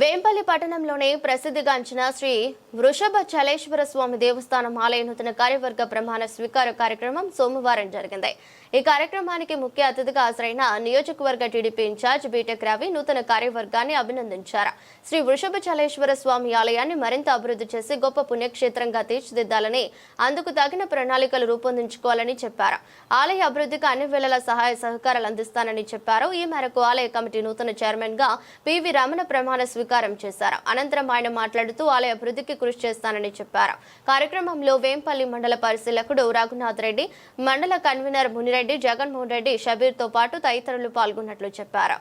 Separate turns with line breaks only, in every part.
వేంపల్లి పట్టణంలోని ప్రసిద్ధిగాంచిన శ్రీ వృషభ చలేశ్వర స్వామి దేవస్థానం ఆలయ నూతన కార్యవర్గ ప్రమాణ స్వీకార కార్యక్రమం సోమవారం జరిగింది. ఈ కార్యక్రమానికి ముఖ్య అతిథిగా హాజరైన నియోజకవర్గ టీడీపీ ఇన్ఛార్జ్ బీటెక్ రవి నూతన కార్యవర్గాన్ని అభినందించారు. శ్రీ వృషభ చలేశ్వర స్వామి ఆలయాన్ని మరింత అభివృద్ధి చేసి గొప్ప పుణ్యక్షేత్రంగా తీర్చిదిద్దాలని అందుకు తగిన ప్రణాళికలు రూపొందించుకోవాలని చెప్పారు. ఆలయ అభివృద్ధికి అన్ని వేళల సహాయ సహకారాలు అందిస్తానని చెప్పారు. ఈ మేరకు ఆలయ కమిటీ నూతన చైర్మన్గా పివి రమణ ప్రమాణ స్వీకారం చేశారు. అనంతరం ఆయన మాట్లాడుతూ ఆలయ అభివృద్ధికి కృషి చేస్తానని చెప్పారు. కార్యక్రమంలో వేంపల్లి మండల పరిశీలకుడు రఘునాథ్ రెడ్డి మండల కన్వీనర్ మునిరెడ్డి జగన్మోహన్ రెడ్డి షబీర్తో పాటు తదితరులు పాల్గొన్నట్లు చెప్పారు.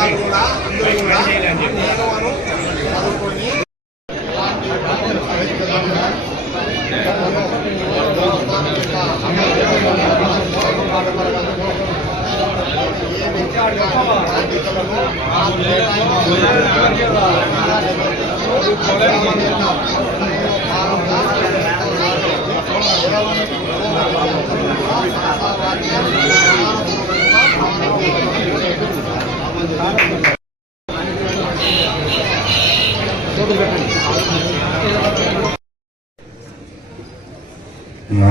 అందరూ కూడా అందరూ కూడా చదువుకొని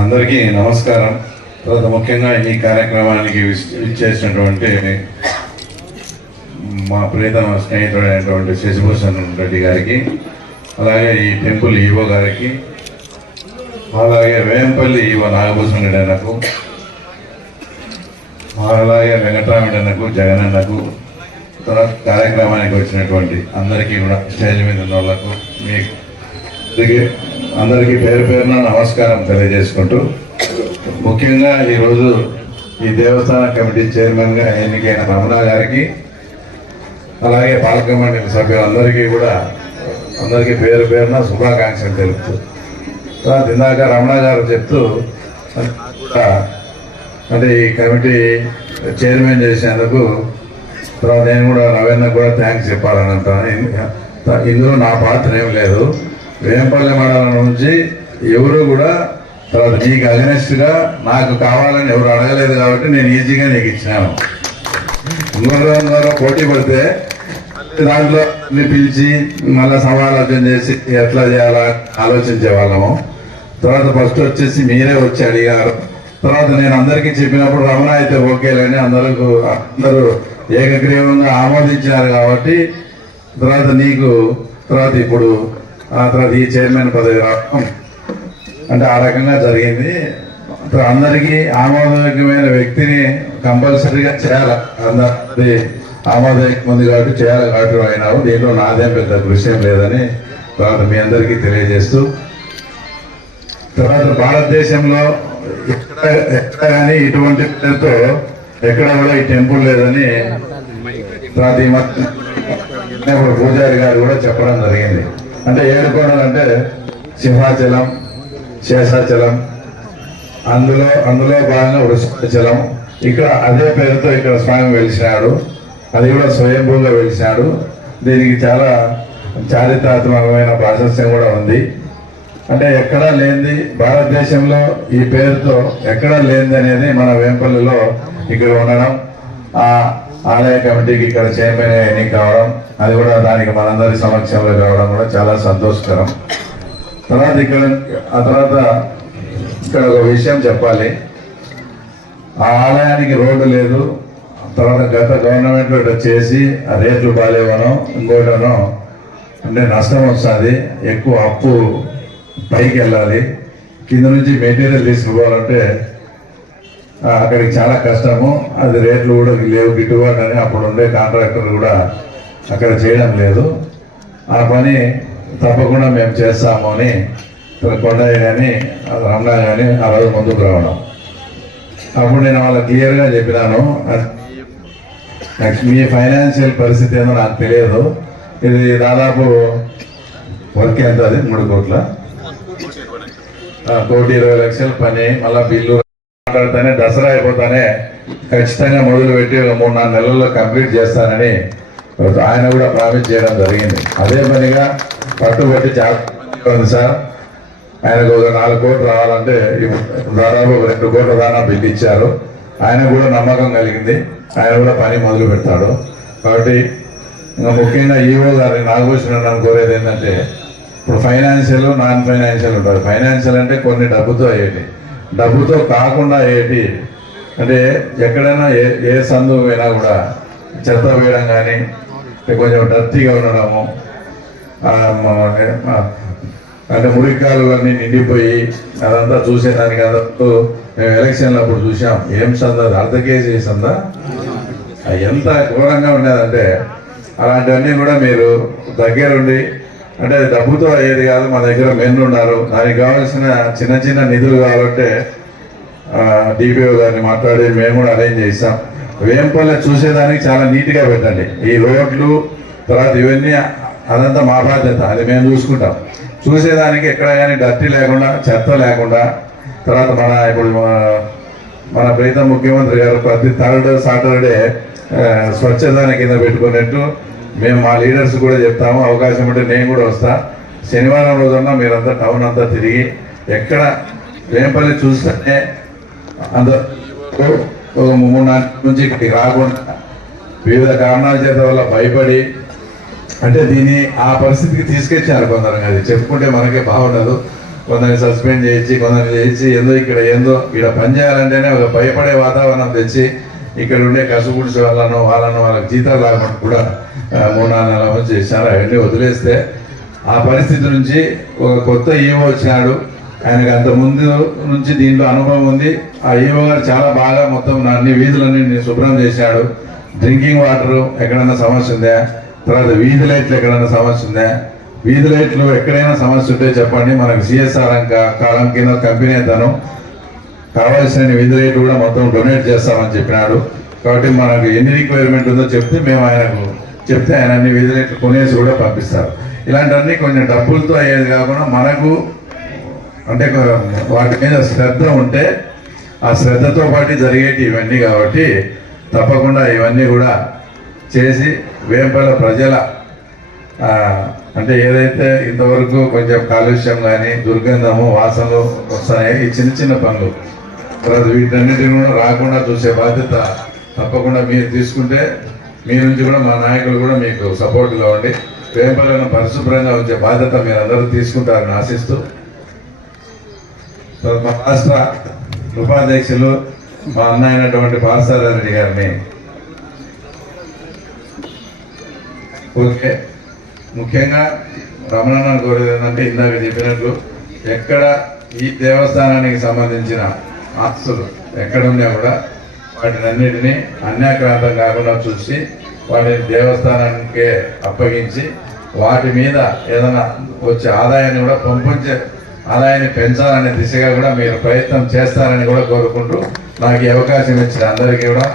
అందరికీ నమస్కారం. తర్వాత ముఖ్యంగా ఈ కార్యక్రమానికి ఇచ్చేసినటువంటి మా ప్రియతమ స్నేహితుడైనటువంటి శశిభూషణ్ రెడ్డి గారికి అలాగే ఈ టెంపుల్ ఈవో గారికి అలాగే వేంపల్లి ఈవో నాగభూషణ్ రెడ్డి అన్నకు అలాగే వెంకటరామరెడ్డి జగనన్నకు తర్వాత కార్యక్రమానికి వచ్చినటువంటి అందరికీ కూడా స్టేజ్ మీద ఉన్న వాళ్ళకు మీకు అందరికీ పేరు పేరున నమస్కారం తెలియజేసుకుంటూ ముఖ్యంగా ఈరోజు ఈ దేవస్థాన కమిటీ చైర్మన్గా ఎన్నికైన రమణ గారికి అలాగే పాలక మండలి సభ్యులందరికీ కూడా అందరికీ పేరు పేరున శుభాకాంక్షలు తెలుపుతూ తర్వాత ఇందాక రమణ గారు చెప్తూ అంటే ఈ కమిటీ చైర్మన్ చేసినందుకు తర్వాత నేను కూడా రవీణ కూడా థ్యాంక్స్ చెప్పాలని అంటాను. ఇందులో నా పాత్ర ఏం లేదు. వేంపల్లి మండలం నుంచి ఎవరు కూడా తర్వాత నీకు అగనెస్ట్గా నాకు కావాలని ఎవరు అడగలేదు కాబట్టి నేను ఈజీగా నీకు ఇచ్చినాను. ఇంకొక ద్వారా పోటీ పడితే దాంట్లో పిలిచి మళ్ళీ సమాలోచన చేసి ఎట్లా చేయాలా ఆలోచించే వాళ్ళము. తర్వాత ఫస్ట్ వచ్చేసి మీరే వచ్చి అడిగారు. తర్వాత నేను అందరికీ చెప్పినప్పుడు రమణ అయితే ఓకేలేని అందరూ అందరూ ఏకగ్రీవంగా ఆమోదించారు కాబట్టి తర్వాత నీకు తర్వాత ఇప్పుడు ఆ తర్వాత ఈ చైర్మన్ పదవి రావడం అంటే ఆ రకంగా జరిగింది. ఇప్పుడు అందరికీ ఆమోదయోగ్యమైన వ్యక్తిని కంపల్సరీగా చేయాలి. అందరి ఆమోదయోగ్యం ఉంది కాబట్టి చేయాలి కాబట్టి అయినారు దీంట్లో నాదేం పెద్ద విషయం లేదని తర్వాత మీ అందరికీ తెలియజేస్తూ. తర్వాత భారతదేశంలో ఎక్కడ ఎక్కడ కానీ ఇటువంటి పేరుతో ఎక్కడ కూడా ఈ టెంపుల్ లేదని తర్వాత ఈ మధ్య పూజారి గారు కూడా చెప్పడం జరిగింది. అంటే ఏడుకోవడం అంటే సింహాచలం శేషాచలం. అందులో అందులో భాగంగా వృషాచలం ఇక్కడ అదే పేరుతో ఇక్కడ స్వామి వెలిసినాడు అది కూడా స్వయంభూగా వెలిసినాడు దీనికి చాలా చారిత్రాత్మకమైన ప్రాశస్యం కూడా ఉంది. అంటే ఎక్కడా లేనిది భారతదేశంలో ఈ పేరుతో ఎక్కడా లేనిది అనేది మన వేంపల్లిలో ఇక్కడ ఉండడం ఆ ఆలయ కమిటీకి ఇక్కడ చైర్మన్ ఎన్నిక కావడం అది కూడా దానికి మనందరి సమక్షంలో కావడం కూడా చాలా సంతోషకరం. తర్వాత ఇక్కడ ఆ తర్వాత ఇక్కడ ఒక విషయం చెప్పాలి. ఆ ఆలయానికి రోడ్డు లేదు. తర్వాత గత గవర్నమెంట్ ఇట్లా చేసి ఆ రేట్లు బాగాలేవనో ఇంకోటనో అంటే నష్టం వస్తుంది. ఎక్కువ అప్పు పైకి వెళ్ళాలి. కింద నుంచి మెటీరియల్ తీసుకుపోవాలంటే అక్కడికి చాలా కష్టము. అది రేట్లు కూడా లేవు గిట్టుబాటు అని అప్పుడు ఉండే కాంట్రాక్టర్ కూడా అక్కడ చేయడం లేదు. ఆ పని తప్పకుండా మేము చేస్తాము అని కొండయ్య కానీ రమణ కానీ ఆ రోజు ముందుకు రావడం. అప్పుడు నేను వాళ్ళకి క్లియర్గా చెప్పినాను నెక్స్ట్ మీ ఫైనాన్షియల్ పరిస్థితి ఏమో నాకు తెలియదు. ఇది దాదాపు వర్క్ ఎంత అది? మూడు కోట్ల. కోటి ఇరవై లక్షల పని మళ్ళా బిల్లు మాట్లాడితేనే దసరా అయిపోతానే ఖచ్చితంగా మొదలు పెట్టి మూడు నాలుగు నెలల్లో కంప్లీట్ చేస్తానని ఆయన కూడా ప్రామిస్ చేయడం జరిగింది. అదే పనిగా పట్టుబట్టి పెట్టి మందిగా ఉంది సార్. ఆయనకు ఒక నాలుగు కోట్లు రావాలంటే దాదాపు ఒక రెండు కోట్ల దానా బిల్లు ఇచ్చారు. ఆయన కూడా నమ్మకం కలిగింది. ఆయన కూడా పని మొదలు పెడతాడు. కాబట్టి ఇంకా ముఖ్యంగా ఈవో గారి నాగభూషణ నన్ను కోరేది ఏంటంటే ఇప్పుడు ఫైనాన్షియల్ నాన్ ఫైనాన్షియల్ ఉంటుంది ఫైనాన్షియల్ అంటే కొన్ని డబ్బుతో అయ్యేటి. డబ్బుతో కాకుండా అయ్యేటి. అంటే ఎక్కడైనా ఏ ఏ సందు పోయినా కూడా చెత్త వేయడం కానీ కొంచెం డర్తీగా ఉండడము అంటే మురికాలన్నీ నిండిపోయి అదంతా చూసేదానికి అదంతా మేము ఎలక్షన్లు అప్పుడు చూసాం ఏం సందా? అర్ధ కేజీ సందా? అది ఎంత ఘోరంగా ఉండేదంటే అలాంటివన్నీ కూడా మీరు దగ్గరుండి అంటే డబ్బుతో అయ్యేది కాదు మా దగ్గర మెన్లు ఉన్నారు. దానికి కావాల్సిన చిన్న చిన్న నిధులు కావాలంటే డిపిఓ గారిని మాట్లాడి మేము కూడా అరేంజ్ చేస్తాం వేంపల్లె చూసేదానికి చాలా నీట్గా పెట్టండి. ఈ రోడ్లు తర్వాత ఇవన్నీ అదంతా మా బాధ్యత అది మేము చూసుకుంటాం. చూసేదానికి ఎక్కడ కానీ డర్టీ లేకుండా చెత్త లేకుండా తర్వాత మన ఇప్పుడు మన- మన ప్రీతం ముఖ్యమంత్రి గారు ప్రతి థర్డ్ సాటర్డే స్వచ్ఛదాన స్వచ్ఛదాని కింద పెట్టుకున్నట్టు మేము మా లీడర్స్ కూడా చెప్తాము. అవకాశం ఉంటే నేను కూడా వస్తా. శనివారం రోజున మీరంతా టౌన్ అంతా తిరిగి ఎక్కడ వేంపల్లి చూస్తేనే అందరూ ఒక మూడు నాలుగు నుంచి ఇక్కడికి రాకుండా వివిధ కారణాల చేత వల్ల భయపడి అంటే దీన్ని ఆ పరిస్థితికి తీసుకొచ్చారు కొందరు. అది చెప్పుకుంటే మనకే బాగుండదు. కొందరిని సస్పెండ్ చేయించి కొందరిని చేయించి ఏందో ఇక్కడ ఏందో ఇక్కడ పని చేయాలంటేనే ఒక భయపడే వాతావరణం తెచ్చి ఇక్కడ ఉండే కసుగుడిసి వాళ్ళను వాళ్ళను వాళ్ళకి జీతాలు రాకుండా కూడా మూడు నాలుగు నెలల నుంచి చేశారు. అవన్నీ వదిలేస్తే ఆ పరిస్థితి నుంచి ఒక కొత్త ఈవో వచ్చినాడు. ఆయనకు అంత ముందు నుంచి దీంట్లో అనుభవం ఉంది. ఆ ఈవో గారు చాలా బాగా మొత్తం నా అన్ని వీధులన్నీ శుభ్రం చేశాడు. డ్రింకింగ్ వాటర్ ఎక్కడైనా సమస్య ఉందా? తర్వాత వీధి లైట్లు ఎక్కడైనా సమస్య ఉందా? వీధి లైట్లు ఎక్కడైనా సమస్య ఉంటే చెప్పండి. మనకు సిఎస్ఆర్ కాలం కింద కంపెనీ తను కావాల్సిన వీధి లైట్లు కూడా మొత్తం డొనేట్ చేస్తామని చెప్పినాడు. కాబట్టి మనకు ఎన్ని రిక్వైర్మెంట్ ఉందో చెప్తే మేము ఆయనకు చెప్తే ఆయన అన్ని వీధి లైట్లు కొనేసి కూడా పంపిస్తారు. ఇలాంటివన్నీ కొంచెం డబ్బులతో అయ్యేది కాకుండా మనకు అంటే వాటి మీద శ్రద్ధ ఉంటే ఆ శ్రద్ధతో పాటు జరిగేటి ఇవన్నీ కాబట్టి తప్పకుండా ఇవన్నీ కూడా చేసి వేంపల్ల ప్రజల అంటే ఏదైతే ఇంతవరకు కొంచెం కాలుష్యం కానీ దుర్గంధము వాసనలు వస్తాయి ఈ చిన్న చిన్న పనులు. తర్వాత వీటన్నిటిని కూడా రాకుండా చూసే బాధ్యత తప్పకుండా మీరు తీసుకుంటే మీ నుంచి కూడా మా నాయకులు కూడా మీకు సపోర్ట్గా ఉండి వేంపల్లను పరిశుభ్రంగా ఉంచే బాధ్యత మీరు అందరూ తీసుకుంటారని ఆశిస్తూ తర్వాత మా రాష్ట్ర ఉపాధ్యక్షులు మా అన్న అయినటువంటి పార్థసారథి గారిని ఓకే. ముఖ్యంగా రమణ కోరేది ఏంటంటే ఇందాక చెప్పినట్లు ఎక్కడ ఈ దేవస్థానానికి సంబంధించిన ఆస్తులు ఎక్కడున్నా కూడా వాటిని అన్నిటినీ అన్యాక్రాంతం కాకుండా చూసి వాటిని దేవస్థానానికే అప్పగించి వాటి మీద ఏదైనా వచ్చే ఆదాయాన్ని కూడా పంపించే ఆదాయాన్ని పెంచాలనే దిశగా కూడా మీరు ప్రయత్నం చేస్తారని కూడా కోరుకుంటూ నాకు ఈ అవకాశం ఇచ్చిన అందరికీ కూడా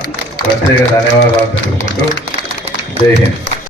ప్రత్యేక ధన్యవాదాలు తెలుపుకుంటూ. జై హింద్.